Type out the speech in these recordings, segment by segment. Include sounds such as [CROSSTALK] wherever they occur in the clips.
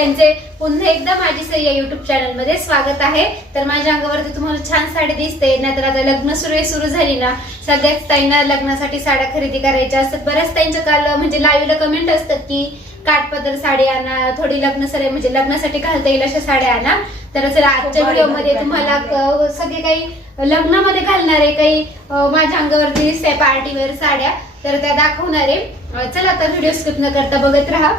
सगळ्यांचे पुन्हा एकदा माझी सई या युट्यूब चॅनलमध्ये स्वागत आहे. तर माझ्या अंगावरती तुम्हाला छान साडी दिसते नाहीतर आता लग्न सुरू सुरू झाली ना. सगळ्याच ताईंना लग्नासाठी साड्या खरेदी करायच्या असतात. बऱ्याच ताईंच्या काल म्हणजे लाईव्हला कमेंट असतात की काठपदर साडी आणा थोडी लग्न सरे म्हणजे लग्नासाठी घालता येईल अशा साड्या आणा. तर चला आजच्या भारी व्हिडिओमध्ये भारी तुम्हाला सगळे काही लग्नामध्ये घालणारे काही माझ्या अंगावरती दिसते पार्टी वेअर साड्या तर त्या दाखवणार चला आता व्हिडिओ स्किप न करता बघत राहा.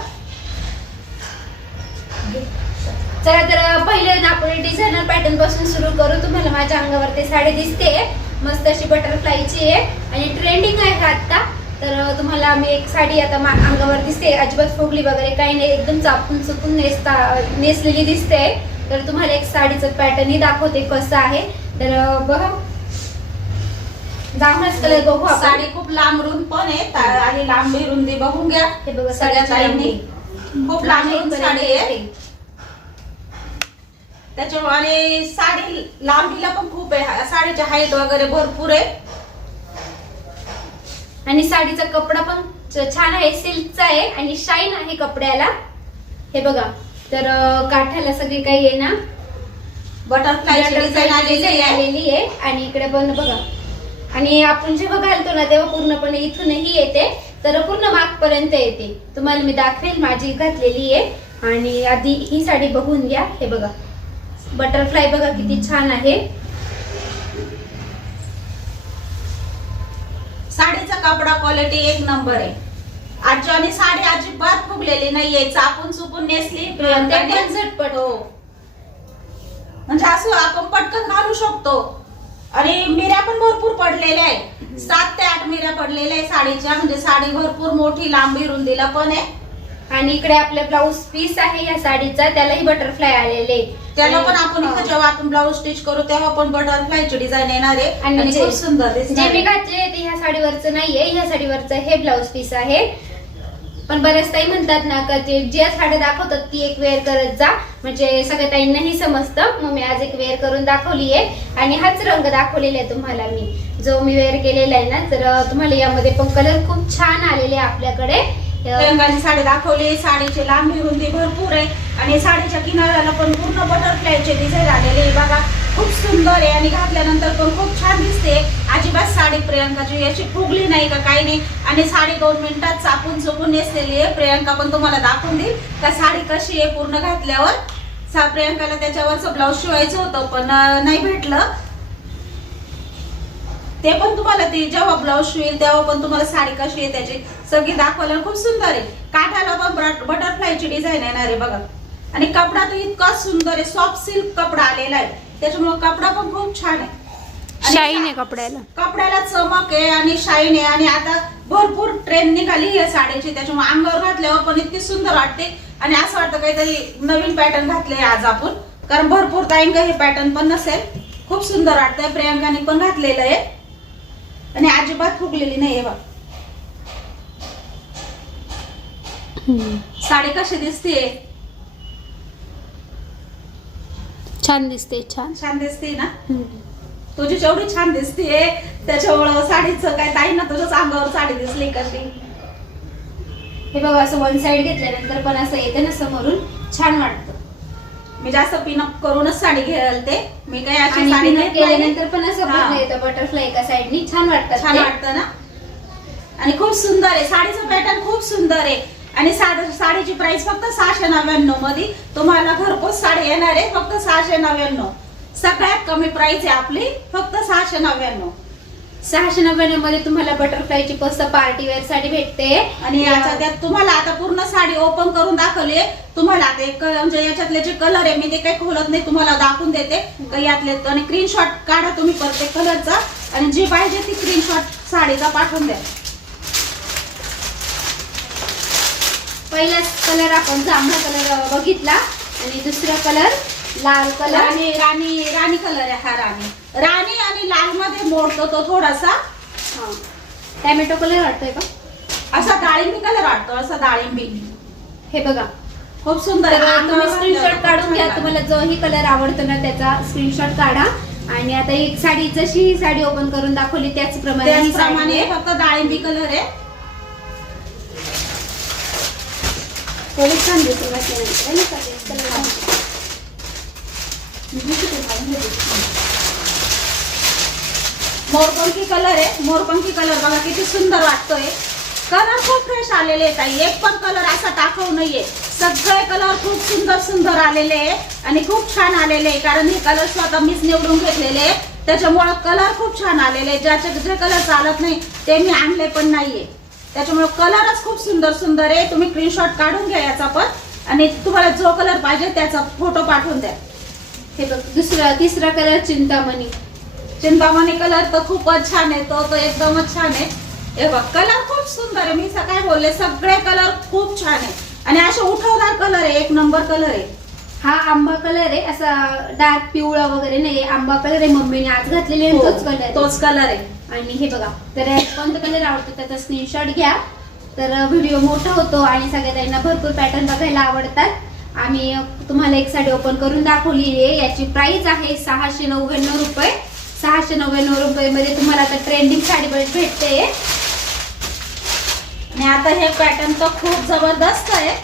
चला तर पहिले ना आपण डिझायनर पॅटर्नपासून सुरू करू. तुम्हाला माझ्या अंगावरती साडी दिसते. मस्त अशी बटरफ्लायची आहे आणि ट्रेंडिंग आहे आता. तर तुम्हाला मी एक साडी आता मा- अंगावर दिसते. अजिबात फुगली वगैरे काही नाही. एकदम चापून चुकून नेसता नेसलेली दिसते. तर तुम्हाला एक साडीचं पॅटर्नही दाखवते कसं आहे. तर बघा. जांभळाच कलर बघू साडी खूप लांब रुंद पण आहे. आणि लांबी रुंदी बघून घ्या. हे बघा सगळ्या लांबी. खूप लांब रुंद साडी आहे. त्याच्यामुळे आणि साडी लांबीला पण खूप आहे. साडीची हाईट वगैरे भरपूर आहे. आणि साडीचा कपडा पण छान आहे सिल्कचा आहे आणि शाईन आहे कपड्याला. हे बघा तर काठाला सगळी काही आहे ना? बटरफ्लाय आलेली आहे. आणि इकडे पण बघा आणि आपण जेव्हा घालतो ना तेव्हा पूर्णपणे इथूनही येते तर पूर्ण मागपर्यंत येते. तुम्हाला मी दाखवेल माझी घातलेली आहे. आणि आधी ही साडी बघून घ्या. हे बघा. बटरफ्लाय बघा किती छान आहे. साडीचा कपडा क्वालिटी एक नंबर आहे. आजची आणि साडी अजिबात फुगलेली नाहीये. चापून चुपून नेसली. झटपट. हो. म्हणजे असं आपण पटकन घालू शकतो. आणि मिऱ्या पण भरपूर पडलेल्या आहे सात ते आठ मिऱ्या पडलेल्या आहे साडीच्या. म्हणजे साडी भरपूर मोठी लांबी रुंदीला पण आहे. आणि इकडे आपले ब्लाऊज पीस आहे या साडीचा. त्यालाही बटरफ्लाय आलेले त्याला पण आपण इथं. जेव्हा आपण ब्लाऊज स्टिच करू तेव्हा पण बटरफ्लायची डिझाईन येणार आहे. आणि आणि जे- खूप सुंदर जे मी. घातले ते ह्या साडीवरचं नाहीये ह्या साडीवरचं हे ब्लाऊज पीस आहे. पण बऱ्याच ताई म्हणतात ना का ते ज्या साड्या दाखवतात ती एक वेअर करत जा. म्हणजे सगळ्या ताईंनाही समजतं. मग मी आज एक वेअर करून दाखवली आहे आणि हाच रंग दाखवलेला आहे तुम्हाला मी. जो मी वेअर केलेला आहे ना तर तुम्हाला यामध्ये पण कलर खूप छान आलेले आहे आपल्याकडे. रंगाची साडी दाखवली. साडीची लांबी रुंदी भरपूर आहे. आणि साडीच्या किनाऱ्याला पण पूर्ण बटरफ्लायचे डिझाईन आलेले बघा खूप सुंदर आहे आणि घातल्यानंतर पण खूप छान दिसते. अजिबात साडी प्रियंकाची याची फुगली नाही का काही नाही. आणि साडी दोन मिनिटात चापून चुकून नेसलेली आहे. प्रियंका पण तुम्हाला दाखवून देईल. का साडी कशी आहे पूर्ण घातल्यावर. सा प्रियंकाला त्याच्यावरचं ब्लाऊज शिवायचं होतं पण नाही भेटलं. ते पण तुम्हाला ती जेव्हा ब्लाऊज शिवेल तेव्हा पण तुम्हाला साडी कशी आहे त्याची सगळी दाखवायला खूप सुंदर आहे. काठाला पण बटरफ्लायची डिझाईन येणार आहे बघा. आणि कपडा तर इतका सुंदर आहे सॉफ्ट सिल्क कपडा आलेला आहे. त्याच्यामुळे कपडा पण खूप छान आहे. शाईन आहे कपड्याला. कपड्याला चमक आहे आणि शाईन आहे आणि आता भरपूर ट्रेन निघाली आहे साडीची. त्याच्यामुळे अंगावर घातल्यावर पण इतकी सुंदर वाटते. आणि असं वाटतं काहीतरी नवीन पॅटर्न घातले आज आपण. कारण भरपूर ताईंका हे पॅटर्न पण नसेल. खूप सुंदर वाटतंय. प्रियांकाने पण घातलेलं आहे. आणि अजिबात फुगलेली नाही बा साडी कशी दिसते छान दिसते छान. छान दिसते ना? तुझी जेवढी छान दिसते त्याच्यामुळं साडीचं काय ताईंना तुझ्याच अंगावर साडी दिसली कशी? हे बघा असं वन साइड घेतल्यानंतर पण असं येते ना समोरून छान वाटतं. मी जास्त पिनअप करूनच साडी घालते मी काही अशी साडी घेत नाही. केल्यानंतर पण असं हा. पूर्ण येतं बटरफ्लाय एका साइडनी छान वाटतं छान वाटतं ना? आणि खूप सुंदर आहे. साडीचं पॅटर्न खूप सुंदर आहे. आणि साड- साडीची प्राइस फक्त सहाशे नव्याण्णवमध्ये तुम्हाला घरपोच साडी येणार आहे फक्त सहाशे नव्याण्णव. सगळ्यात कमी प्राइस आहे आपली फक्त सहाशे नव्याण्णव. सहाशे नव्याण्णवमध्ये तुम्हाला बटरफ्लायची मस्त पार्टी वेअर साडी भेटते. आणि याच्या त्यात तुम्हाला आता पूर्ण साडी ओपन करून दाखवली. तुम्हाला एक म्हणजे याच्यातले जे कलर आहे मी ते काही खोलत नाही तुम्हाला दाखवून देते. यातले आणि स्क्रीनशॉट काढा तुम्ही प्रत्येक कलरचा आणि जी पाहिजे ती स्क्रीनशॉट साडीचा पाठवून द्या. पहिला कलर आपण जांभळा कलर बघितला. आणि दुसरा कलर लाल कलर राणी राणी राणी कलर आहे हा राणी. राणी आणि लाल मध्ये मोडतो तो थोडासा. टॅमॅटो कलर वाटतोय का? असा डाळिंबी कलर वाटतो असा डाळिंबी. हे बघा. खूप सुंदर. तुम्ही स्क्रीनशॉट काढून घ्या. तुम्हाला जोही कलर आवडतो ना त्याचा स्क्रीनशॉट काढा. आणि आता एक साडी जशी ही साडी ओपन करून दाखवली त्याचप्रमाणे त्याचप्रमाणे. फक्त डाळिंबी कलर आहे. थोडी छान घातल्यानंतर आहे ना का ते कलर घालते. मोरपंखी कलर आहे. मोरपंखी कलर बघा किती सुंदर वाटतोय. कलर खूप फ्रेश आलेले आहेत ताई. एक पण कलर असा टाकव नाहीये. सगळे कलर खूप सुंदर सुंदर आलेले आहे आणि खूप छान आलेले आहे कारण हे कलर स्वतः मीच निवडून घेतलेले त्याच्यामुळं कलर खूप छान आलेले ज्याचे जे कलर चालत नाही ते मी आणले पण नाहीये. त्याच्यामुळे कलरच खूप सुंदर सुंदर आहे. तुम्ही स्क्रीनशॉट काढून घ्या याचा पण. आणि तुम्हाला जो कलर पाहिजे त्याचा फोटो पाठवून द्या. हे बघ दुसरा तिसरा कलर चिंतामणी. चिंतामणी कलर तर खूपच छान आहे तो तर एकदमच छान आहे. हे बघ कलर खूप सुंदर आहे मी सकाळी बोलले सगळे कलर खूप छान आहे. आणि असे उठवदार कलर आहे एक नंबर कलर आहे. हा आंबा कलर आहे असा डार्क पिवळा वगैरे नाही आंबा कलर आहे मम्मीने आज घातलेले आहे, तोच कलर. हो, तोच कलर आहे. आणि हे बघा तर कोणता कलर आवडतो त्याचा स्क्रीनशॉट घ्या. तर व्हिडिओ मोठा होतो आणि सगळ्या त्यांना भरपूर पॅटर्न बघायला आवडतात. आम्ही तुम्हाला एक साडी ओपन करून दाखवली आहे. याची प्राइस आहे सहाशे नव्याण्णव रुपये. सहाशे नव्याण्णव रुपये मध्ये तुम्हाला आता ट्रेंडिंग साडी भेटते. आणि आता हे पॅटर्न तर खूप जबरदस्त आहे.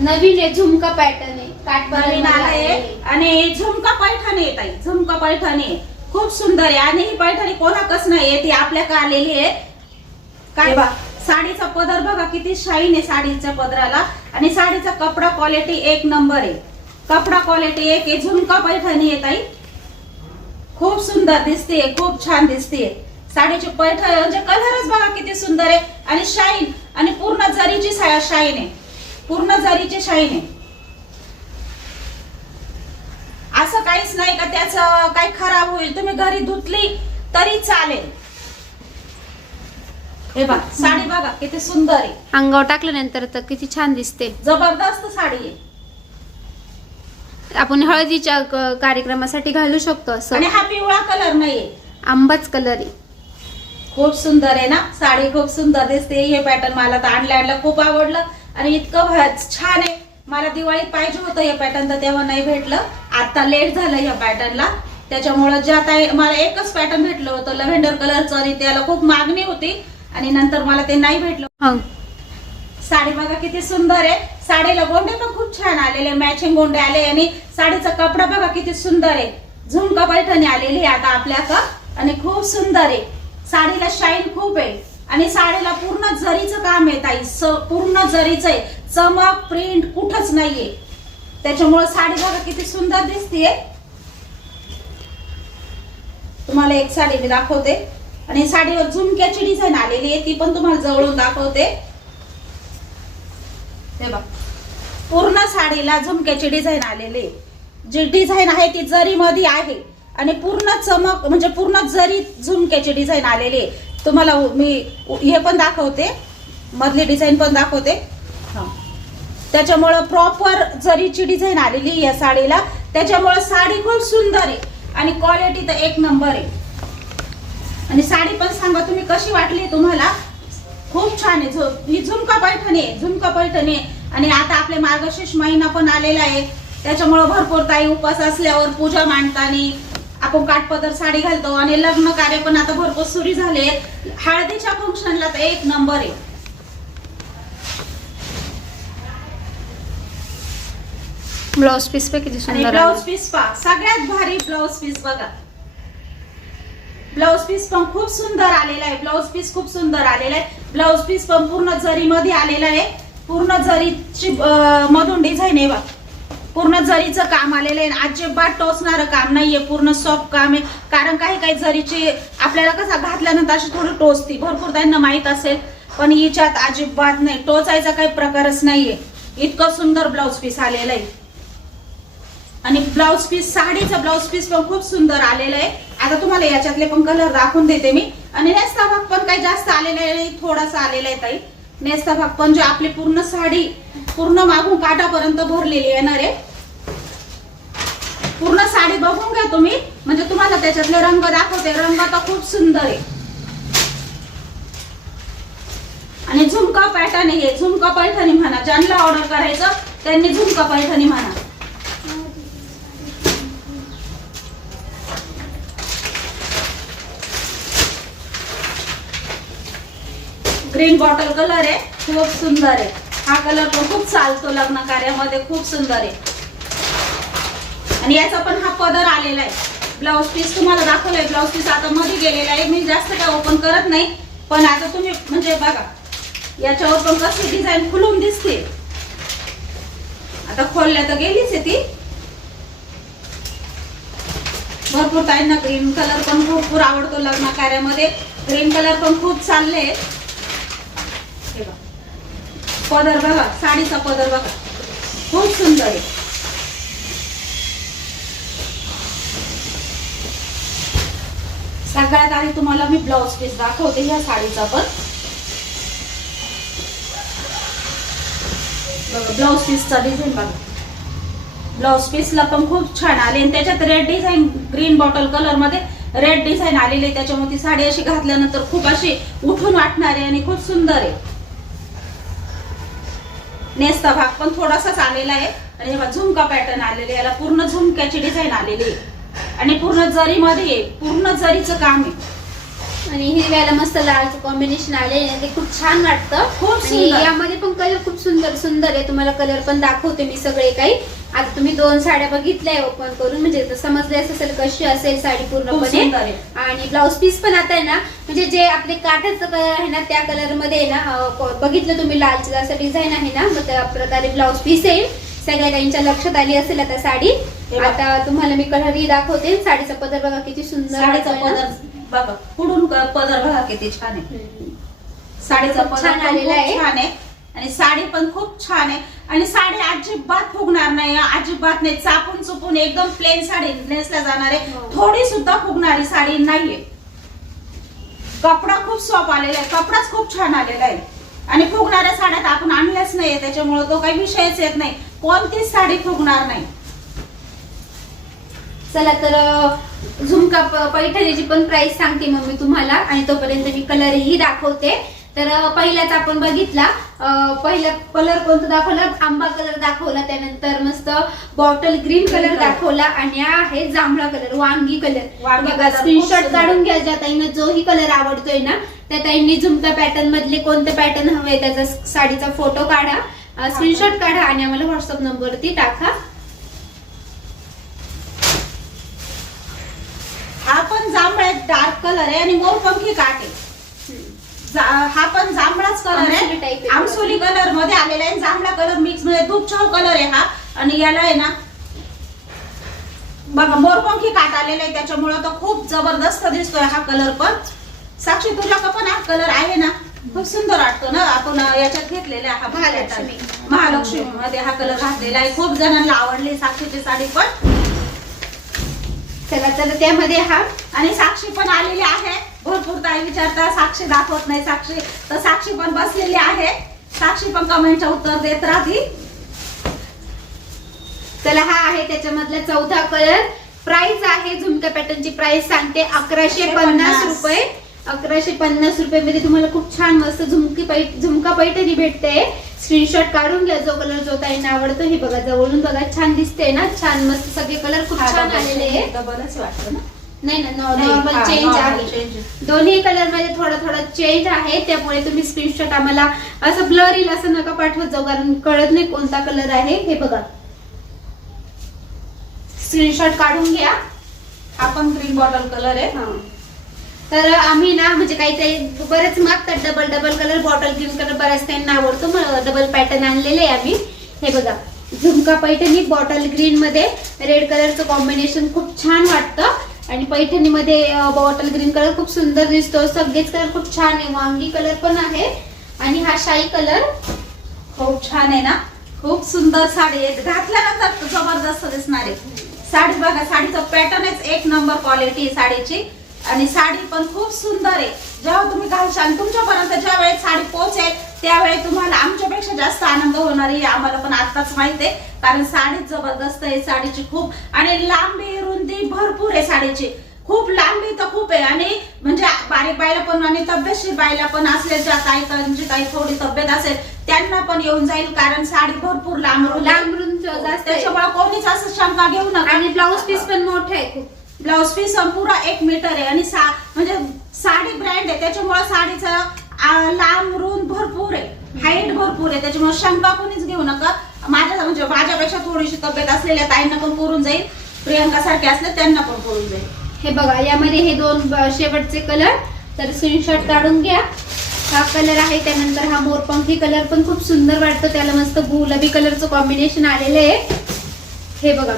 नवीन आहे झुमका पॅटर्न आहे. नवीन आलंय. आणि झुमका पैठणी येत आहे झुमका पैठणी आहे. खूप सुंदर आहे. आणि ही पैठणी कोणाकच नाही आहे ती आपल्या का आलेली आहे. काय बा? साडीचा पदर बघा किती शाईन आहे साडीच्या पदराला. आणि साडीचा कपडा क्वालिटी एक नंबर आहे. कपडा क्वालिटी एक आहे. झुमका पैठणी आहे ताई. खूप सुंदर दिसते खूप छान दिसते साडीची पैठण म्हणजे कलरच बघा किती सुंदर आहे. आणि शाईन आणि पूर्ण जरीची शाईन आहे. पूर्ण जरीची शाईन आहे. असं काहीच नाही का त्याचं काही खराब होईल. तुम्ही घरी धुतली तरी चालेल. हे बघा साडी बघा किती सुंदर आहे. अंगावर टाकल्यानंतर तर किती छान दिसते. जबरदस्त साडी आहे. आपण हळदीच्या क- कार्यक्रमासाठी घालू शकतो आणि असं हा पिवळा कलर नाहीये. आंबाच कलर आहे. खूप सुंदर आहे ना? साडी खूप सुंदर दिसते. हे पॅटर्न मला तर आणलं आणलं खूप आवडलं. आणि इतकं भा- छान आहे. मला दिवाळीत पाहिजे होतं हे पॅटर्न तर तेव्हा नाही भेटलं. आता लेट झालं या पॅटर्नला त्याच्यामुळं ज्या ताई मला एकच पॅटर्न भेटलं होतं लव्हेंडर कलरचं आणि त्याला खूप मागणी होती. आणि नंतर मला ते नाही भेटलं. साडी बघा किती सुंदर आहे. साडीला गोंडे पण खूप छान आलेले मॅचिंग गोंडे आले आणि साडीचा कपडा बघा किती सुंदर आहे. झुमका पैठणी आलेली आता आपल्याकडं आणि खूप सुंदर आहे. साडीला शाईन खूप आहे. आणि साडीला पूर्ण जरीचं काम आहे ताई. पूर्ण जरीचं आहे. चमक प्रिंट कुठंच नाहीये. त्याच्यामुळे साडी बघा किती सुंदर दिसतीये. तुम्हाला एक साडी मी दाखवते. आणि साडीवर झुमक्याची डिझाईन आलेली आहे ती पण तुम्हाला जवळून दाखवते. हे बघ पूर्ण साडीला झुमक्याची डिझाईन आलेली आहे. जी डिझाईन आहे ती जरी मध्ये आहे आणि पूर्ण चमक म्हणजे पूर्ण जरी झुमक्याची डिझाईन आलेली आहे. तुम्हाला मी हे पण दाखवते मधली डिझाईन पण दाखवते. हा. त्याच्यामुळं प्रॉपर जरीची डिझाईन आलेली आहे या साडीला त्याच्यामुळं साडी खूप सुंदर आहे. आणि क्वालिटी तर एक नंबर आहे. आणि साडी पण सांगा तुम्ही कशी वाटली तुम्हाला? खूप छान आहे. झु- ही झुमका पैठणी आहे झुमका पैठणी आहे. आणि आता आपले मार्गशीर्ष महिना पण आलेला आहे. त्याच्यामुळं भरपूर ताई उपास असल्यावर पूजा मांडताना आपण काठपदर साडी घालतो आणि लग्न कार्य पण आता भरपूर सुरू झाले हळदीच्या फंक्शनला तर एक नंबर आहे. ब्लाउज पीस पे किती ब्लाउज. पीस पा सगळ्यात भारी ब्लाउज पीस बघा. ब्लाउज पीस पण खूप सुंदर आलेला आहे. ब्लाउज पीस खूप सुंदर आलेला आहे. ब्लाउज पीस पण पूर्ण जरी मध्ये आलेला आहे. पूर्ण जरीची मधून डिझाईन आहे बघ. पूर्ण जरीचं काम आलेलं आहे. अजिबात टोचणारं काम नाहीये. पूर्ण सॉफ्ट काम आहे. कारण काही काही जरीची आपल्याला कसं घातल्यानंतर अशी थोडी टोचती. भरपूर त्यांना माहीत असेल. पण हिच्यात अजिबात नाही. टोचायचा काही प्रकारच नाहीये. इतकं सुंदर ब्लाउज पीस आलेलं आहे. आणि ब्लाऊज पीस साडीचा ब्लाऊज पीस पण खूप सुंदर आलेलं आहे. आता तुम्हाला याच्यातले पण कलर दाखवून देते मी. आणि नेस्ता भाग पण काही जास्त आलेला आहे थोडासा आलेला आहे ताई. नेस्ता भाग पण जे आपली पूर्ण साडी पूर्ण मागून काठापर्यंत भरलेली येणार आहे. पूर्ण साडी बघून घ्या तुम्ही. म्हणजे तुम्हाला त्याच्यातले रंग दाखवते. रंग तर खूप सुंदर आहे. आणि झुमका पैठणी हे झुमका पैठणी म्हणा ज्यांना ऑर्डर करायचं त्यांनी झुमका पैठणी म्हणा. ग्रीन बॉटल कलर आहे खूप सुंदर आहे. हा कलर पण खूप चालतो लग्न कार्यामध्ये खूप सुंदर आहे. आणि याचा पण हा पदर आलेला आहे. ब्लाऊज पीस तुम्हाला दाखवलाय ब्लाऊज पीस आता मध्ये गेलेला आहे. मी जास्त काय ओपन करत नाही पण आता तुम्ही म्हणजे बघा याच्यावर पण कशी डिझाईन खुलून दिसते. आता खोलल्या तर गेलीच आहे ती. भरपूर ताईंना ग्रीन कलर पण भरपूर आवडतो लग्न कार्यामध्ये. ग्रीन कलर पण खूप चालले पदर बघा साडीचा पदर बघा. खूप सुंदर आहे. सगळ्यात आधी तुम्हाला मी ब्लाऊज पीस दाखवते ह्या साडीचा पण. बघा ब्लाऊज पीसचा डिझाईन बघा. ब्लाऊज पीसला पण खूप छान आले. आणि त्याच्यात रेड डिझाईन ग्रीन बॉटल कलरमध्ये रेड डिझाईन आलेली आहे. त्याच्यामुळे ती साडी अशी घातल्यानंतर खूप अशी उठून वाटणारी आणि खूप सुंदर आहे. नेसता भाग पण थोडासाच आलेला आहे आणि हे झुमका पॅटर्न आलेले आहे. याला पूर्ण झुमक्याची डिझाईन आलेली आहे आणि पूर्ण जरीमध्ये. पूर्ण जरीचं काम आहे आणि हिरव्याला मस्त लालचं कॉम्बिनेशन आले ते खूप छान वाटतं खूप. यामध्ये पण कलर खूप सुंदर सुंदर आहे तुम्हाला कलर पण दाखवते मी सगळे काही आता तुम्ही दोन साड्या बघितल्या ओपन करून म्हणजे आता समजलेच असेल कशी असेल साडी पूर्णपणे आणि ब्लाऊज पीस पण आता आहे ना म्हणजे जे आपले काठाचं कलर आहे ना त्या कलरमध्ये ना बघितलं तुम्ही लालचं जसं डिझाईन आहे ना मग त्या प्रकारे ब्लाऊज पीस येईल सगळ्या त्यांच्या लक्षात आली असेल आता साडी. आता तुम्हाला मी कलर ही दाखवते साडीचा पदर बघा किती सुंदर साडीचा. पदर बघा पुढून पदर बघा किती छान आहे. साडीचा पदर छान आलेला आहे. आणि साडी पण खूप छान आहे. आणि साडी अजिबात फुगणार नाही अजिबात नाही. चापून चुपून एकदम प्लेन साडी नेसल्या जाणार आहे. हो. थोडी सुद्धा फुगणारी साडी नाहीये. कपडा खूप सॉफ आलेला आहे. कपडाच खूप छान आलेला आहे. आणि फुगणाऱ्या साड्या तर आपण आणल्याच नाहीये त्याच्यामुळे तो काही विषयच येत नाही. कोणतीच साडी फुगणार नाही. चला तर झुमका पैठणीची पण प्राइस सांगते मग मी तुम्हाला. आणि तोपर्यंत मी कलर ही दाखवते. तर अं, पहिलाच आपण बघितला पहिला कलर कोणता दाखवला? आंबा कलर दाखवला त्यानंतर मस्त बॉटल ग्रीन कलर. दाखवला आणि हा आहे जांभळा कलर वांगी कलर बघा स्क्रीनशॉट काढून घ्या ज्या ताईंना जोही कलर आवडतोय ना त्या ताईंनी झुमका पॅटर्न मधले कोणते पॅटर्न हवे त्याचा साडीचा फोटो काढा. स्क्रीनशॉट काढा आणि आम्हाला व्हॉट्सअप नंबरवरती टाका. हा पण जांभळा डार्क कलर आहे आणि मोरपंखी काट. आहे जा- हा पण जांभळाच कलर आहे. आमसोली कलरमध्ये आलेला आहे. जांभळा कलर मिक्समध्ये दूध छाव कलर आहे हा. आणि याला आहे ना बघा मोरपंखी काट आलेला आहे. त्याच्यामुळे तो खूप जबरदस्त दिसतोय हा कलर पण. साक्षी तुला का पण हा कलर आहे ना? खूप सुंदर वाटतो ना? आपण याच्यात घेतलेला आहे हा महालक्ष्मी. महालक्ष्मी. मध्ये हा कलर घातलेला आहे. खूप जणांना आवडली साक्षीची साडी पण. चला तर त्यामध्ये हा. आणि साक्षी पण आलेली आहे. भरपूर ताई विचारता साक्षी दाखवत नाही साक्षी. तर साक्षी पण बसलेली आहे. साक्षी पण कमेंटच्या उत्तर देत राहती चला हा आहे त्याच्यामधला चौथा कलर. प्राइस आहे झुमका पॅटर्नची प्राइस सांगते. अकराशे पन्नास. रुपये. अकराशे पन्नास रुपये मध्ये तुम्हाला खूप छान मस्त झुमकी पैठ झुमका पैठणी भेटते. स्क्रीनशॉट काढून घ्या जो कलर जो ताईंना आवडतो हे बघा जवळून बघा छान दिसते ना? छान मस्त सगळे कलर खूप छान आलेले आहे वाटतं ना? नाही ना नॉर्मल चेंज आहे. दोन्ही कलरमध्ये थोडा थोडा चेंज आहे त्यामुळे तुम्ही स्क्रीनशॉट आम्हाला असं ब्लर येईल असं नका पाठवत जाऊ कारण कळत नाही कोणता कलर आहे. हे बघा. स्क्रीनशॉट काढून घ्या. हा पण ग्रीन बॉटल कलर आहे. हा. तर आम्ही ना म्हणजे काहीतरी बरेच मागतात double double colour bottle green colour बऱ्याच त्यांना आवडतो डबल पॅटर्न आणलेले आहे आम्ही. हे बघा. झुमका पैठणी बॉटल ग्रीन मध्ये. रेड कलरचं कॉम्बिनेशन खूप छान वाटतं. आणि पैठणीमध्ये बॉटल ग्रीन कलर खूप सुंदर दिसतो. सगळेच कलर खूप छान आहे. वांगी कलर पण आहे. आणि हा शाही कलर खूप छान आहे ना? खूप सुंदर साडी आहे. घातल्यानंतर जबरदस्त दिसणार आहे. साडी बघा साडीचं पॅटर्नच एक नंबर क्वालिटी आहे साडीची. आणि साडी पण खूप सुंदर आहे. जेव्हा तुम्ही घालशाल तुमच्यापर्यंत ज्या वेळेस साडी पोहोचेल त्यावेळी तुम्हाला आमच्यापेक्षा जास्त आनंद होणार आहे. आम्हाला पण आताच माहीत आहे. कारण साडीच जबरदस्त आहे. साडीची खूप आणि लांबी भरपूर आहे साडीची. खूप लांबी तर खूप आहे. आणि म्हणजे बारीक बायला पण आणि तब्येतशीर बायला पण असले ज्या काही काही थोडी तब्येत असेल त्यांना पण येऊन जाईल कारण साडी भरपूर लांब रुंद आहे. लांब रुंद जास्त आहे. त्याच्यामुळे कोणीच असं शंका घेऊ नका. आणि ब्लाऊज पीस पण मोठं आहे खूप. ब्लाऊज पीस पुरा एक मीटर आहे. आणि सा म्हणजे साडी ब्रँड आहे. त्याच्यामुळे साडीचं लांब रुंद भरपूर आहे. हाईट भरपूर आहे. त्याच्यामुळे शंका कोणीच घेऊ नका. माझ्या म्हणजे माझ्यापेक्षा थोडीशी तब्येत असलेल्या ताईंना पण पुरून जाईल. प्रियंका सारखे असले त्यांना पण पुरून जाईल हे बघा यामध्ये हे दोन शेवटचे कलर तर स्क्रीनशॉट काढून घ्या. हा कलर आहे त्यानंतर हा मोरपंखी कलर पण खूप सुंदर वाटतो त्याला मस्त गुलाबी कलरचं कॉम्बिनेशन आलेलं आहे. हे बघा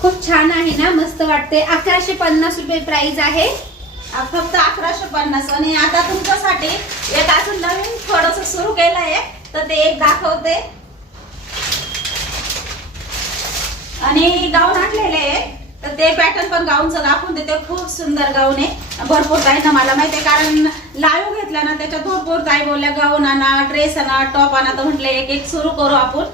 खूप छान आहे ना मस्त वाटते. अकराशे पन्नास रुपये प्राइस आहे. फक्त अकराशे पन्नास. आणि आता तुमच्यासाठी एक अजून नवीन थोडस सुरू केलं आहे तर ते एक दाखवते. आणि गाऊन आणलेले आहे. तर ते पॅटर्न पण गाऊनचं दाखवून देते. खूप सुंदर गाऊन आहे. भरपूर ताई ना मला माहिती आहे. कारण लाईव्ह घेतला ना त्याच्यात भरपूर ताई बोलल्या गाऊन आणा ड्रेस आणा टॉप आणा. तर म्हटलं एक एक सुरू करू आपण.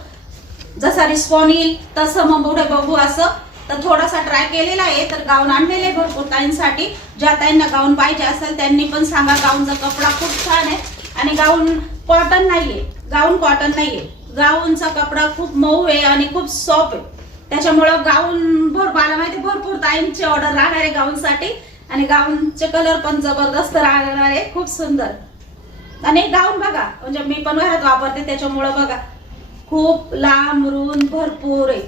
जसा रिस्पॉन्स येईल तसं मग पुढे बघू असं. तर थोडासा ट्राय केलेला आहे. तर गाऊन आणलेले आहे भरपूर ताईंसाठी. ज्या ताईंना गाऊन पाहिजे असेल त्यांनी पण सांगा गाऊनचा कपडा खूप छान आहे. आणि गाऊन कॉटन नाहीये. गाऊन कॉटन नाहीये. गाऊनचा कपडा खूप मऊ आहे आणि खूप सॉफ्ट आहे. त्याच्यामुळं गाऊन भर मला माहिती आहे भरपूर ताईंची ऑर्डर राहणार आहे गाऊनसाठी. आणि गाऊनचे कलर पण जबरदस्त राहणार आहे खूप सुंदर. आणि गाऊन बघा म्हणजे मी पण घरात वापरते त्याच्यामुळं बघा. खूप लांब रुंद भरपूर आहे.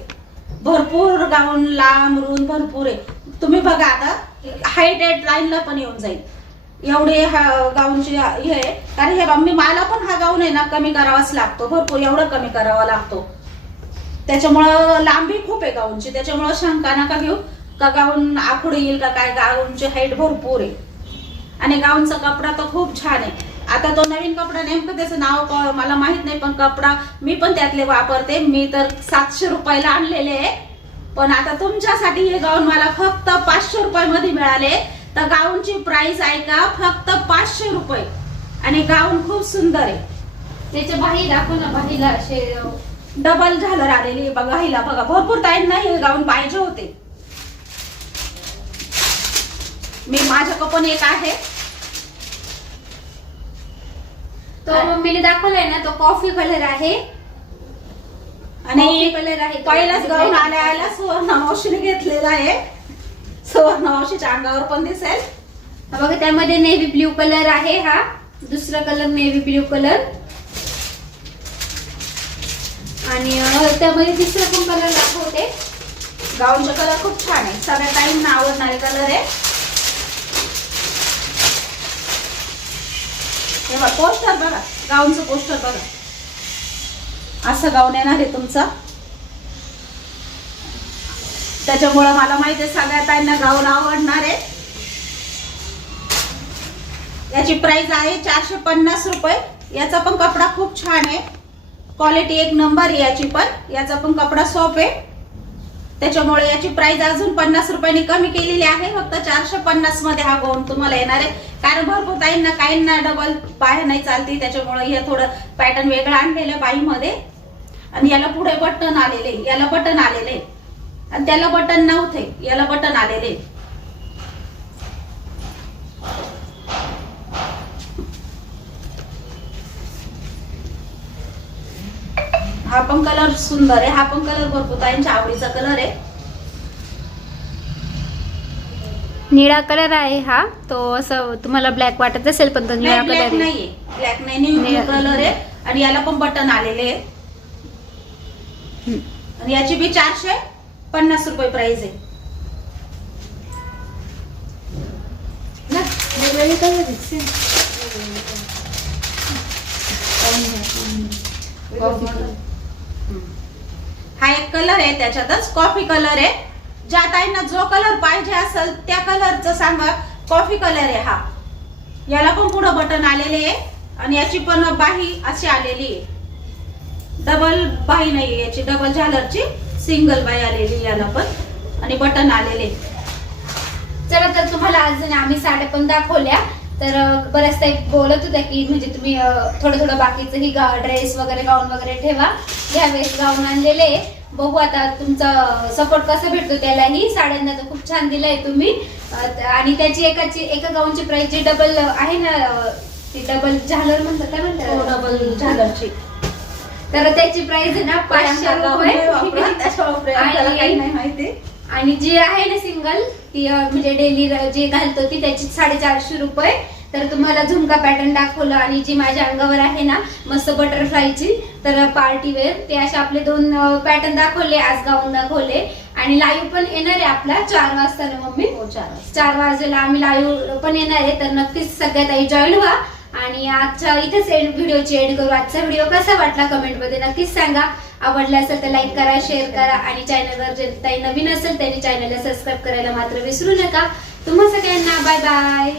भरपूर गाऊन लांब रुंद भरपूर आहे. तुम्ही बघा आता हाईट लाईनला पण येऊन जाईल. एवढे हा गाऊनची हे आहे. कारण हे मी मला पण हा गाऊन आहे ना कमी करावाच लागतो. भरपूर एवढं कमी करावा लागतो. त्याच्यामुळं लांबी खूप आहे गाऊनची. त्याच्यामुळं शंका नका घेऊ. का गाऊन आखूड येईल का काय? गाऊनची हाईट भरपूर आहे. आणि गाऊनचा कपडा तर खूप छान आहे. आता तो नवीन कपडा नेमकं त्याचं नाव मला माहीत नाही पण कपडा मी पण त्यातले वापरते. मी तर सातशे रुपयाला आणलेले आहे. पण आता तुमच्यासाठी हे गाऊन मला फक्त पाचशे रुपयामध्ये मिळाले. तर गाऊनची प्राइस आहे का? फक्त पाचशे रुपये. आणि गाऊन खूप सुंदर आहे. त्याच्या बाही दाखव ना बाहीला असे डबल झालर आलेली आहे. बघा हिला बघा. भरपूर ताईंना हे गाऊन पाहिजे होते. मी माझ्याकडं पण एक आहे. तो मम्मीने दाखवलाय ना तो कॉफी कलर आहे. आणि कलर आहे पहिलाच गाऊन आल्या आल्या सुवर्ण मावशीने घेतलेला आहे. सुवर्ण मावशीच्या अंगावर पण दिसेल. बघा त्यामध्ये नेव्ही ब्ल्यू कलर आहे हा. दुसरा कलर नेव्ही ब्ल्यू कलर आणि त्यामध्ये तिसरा पण कलर दाखवते. गाऊनचा कलर खूप छान आहे. सगळ्या ताईंना आवडणारे कलर आहे. तेव्हा पोस्टर बघा. गाऊनचं पोस्टर बघा. असं गाऊन येणार आहे तुमचं. त्याच्यामुळं मला माहिती आहे सगळ्या ताईंना गाऊन आवडणार आहे. याची प्राइस आहे चारशे पन्नास रुपये. याचा पण कपडा खूप छान आहे. क्वालिटी एक नंबर आहे याची पण. याचा पण कपडा सॉफ आहे. त्याच्यामुळे याची प्राइस अजून पन्नास रुपयांनी कमी केलेली आहे. फक्त चारशे पन्नासमध्ये हा गोन तुम्हाला येणार आहे. कारण भरपूर ताईंना काहींना डबल बाहेर नाही चालते. त्याच्यामुळे हे थोडं पॅटर्न वेगळं आणलेलं बाईमध्ये. आणि याला पुढे बटन आलेले. याला बटन आलेले. आणि त्याला बटन नव्हते. याला बटन आलेले. हा पण कलर सुंदर आहे. हा पण कलर भरपूर ताईंच्या आवडीचा कलर आहे. निळा कलर आहे हा. तो असं तुम्हाला ब्लॅक वाटत असेल पण तो निळा ब्लॅक कलर नाहीये. ब्लॅक नाही. न्यू. कलर आहे. आणि याला पण बटन आलेले आहे. याची बी चारशे पन्नास रुपये प्राइस आहे. ना, वेगवेगळे कलर आहेत same. Coffee colour. हा एक कलर आहे त्याच्यातच कॉफी कलर आहे. ज्या ताईंना जो कलर पाहिजे असेल त्या कलरचं सांगा. कॉफी कलर आहे हा. याला पण पुढं बटन आलेले आहे. आणि याची पण बाही अशी आलेली आहे. डबल बाही नाही याची. डबल झालरची सिंगल बाई आलेली आहे याला पण. आणि बटन आलेले चला तर तुम्हाला अजून आम्ही साड्या पण दाखवल्या. तर बऱ्याच ताई बोलत होत्या की म्हणजे तुम्ही थोडं थोडं बाकीचं ही ड्रेस वगैरे गाऊन वगैरे ठेवा. यावेळेस गाऊन आणलेले. बघू आता तुमचा सपोर्ट कसा भेटतो त्यालाही. साड्यांना तर खूप छान दिलाय तुम्ही. आणि त्याची एकाची एका गाऊनची प्राइस जी डबल आहे ना ती डबल झालर म्हणतात काय म्हणतात? डबल झालरची. तर त्याची प्राइस आहे ना पाचशे रुपये. त्याच्यामुळे [LAUGHS] काही नाही माहिती. आणि जी आहे ना सिंगल ती म्हणजे डेली जे घालतो ती त्याची साडेचारशे रुपये. तर तुम्हाला झुमका पॅटर्न दाखवलं आणि जी माझ्या अंगावर आहे ना मस्त बटरफ्लायची तर पार्टी वेअर ते असे आपले दोन पॅटर्न दाखवले आज गाऊन दाखवले आणि लाईव्ह पण येणार आहे आपला चार वाजता ना मम्मी? हो, चार वाजेला आम्ही लाईव्ह पण येणार आहे तर नक्कीच सगळ्यात काही जॉईन व्हा. आणि आजच्या इथेच एंड व्हिडिओची एंड करू. आजचा व्हिडिओ कसा वाटला कमेंटमध्ये नक्कीच सांगा. आवडला असेल तर लाईक करा शेअर करा आणि चॅनलवर जे काही नवीन असेल त्यांनी चॅनलला सबस्क्राईब करायला मात्र विसरू नका. तुम्हा सगळ्यांना बाय बाय